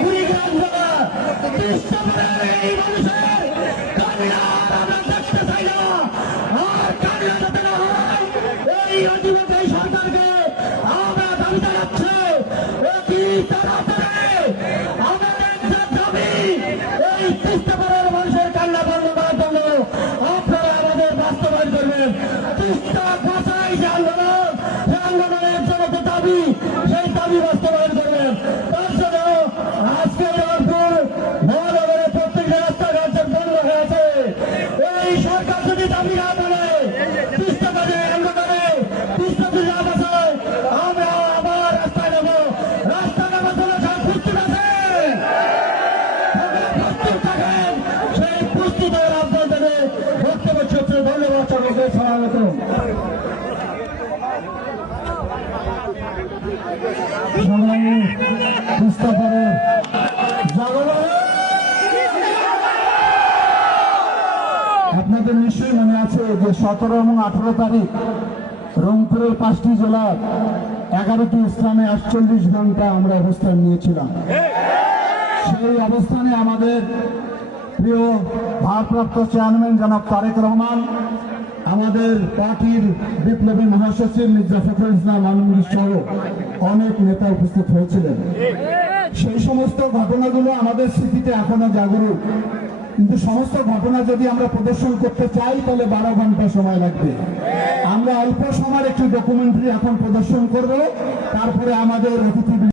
কুড়িগ্রাম জেলা ডিসেম্বরের এই মানুষের কান্না আমরা দেখতে চাই না। আর কান্না যাতে না হয় এই অধিবেশন সরকারকে আমরা দাবি জানাচ্ছি অতি তাড়াতাড়ি আমাদের যে দাবি এই ডিসেম্বরের মানুষের কান্না বন্ধ করার জন্য আপনারা আমাদের বাস্তবায়ন করবেন। তিস্তা বাঁচাই যে আন্দোলন, সেই আন্দোলনের জন্য যে দাবি, সেই দাবি বাস্তবায়ন করবেন। তার জন্য আজকে রংপুর মহানগরের প্রত্যেকটা রাস্তাঘাট বন্ধ হয়ে আছে। এই সরকার যদি দাবি না করে তিস্তা বাঁচাই আন্দোলনে তিস্তা যদি না বাঁচায় আমরা আবার রাস্তায় নেবো। রাস্তা নেবার জন্য সব প্রস্তুত আছে, প্রস্তুত থাকেন। সেই প্রস্তুতের আপনাদের বক্তব্য চলছে। ধন্যবাদ সকলকে। স্বাগত। আপনাদের নিশ্চয়ই মনে আছে যে 17 এবং 18 তারিখ রংপুরের 5টি জেলার 11টি স্থানে 48 ঘন্টা আমরা অবস্থান নিয়েছিলাম। সেই অবস্থানে আমাদের প্রিয় ভারপ্রাপ্ত চেয়ারম্যান জনাব তারেক রহমান, আমাদের পার্টির বিপ্লবী মহাসচিব মির্জা ফখরুল ইসলাম আলমগীর সহ অনেক নেতা উপস্থিত হয়েছিলেন। সেই সমস্ত ঘটনাগুলো আমাদের স্মৃতিতে এখনো জাগরুক, কিন্তু সমস্ত ঘটনা যদি আমরা প্রদর্শন করতে চাই তাহলে 12 ঘন্টা সময় লাগবে। আমরা অল্প সময়ের একটি ডকুমেন্টারি এখন প্রদর্শন করব, তারপরে আমাদের অতিথি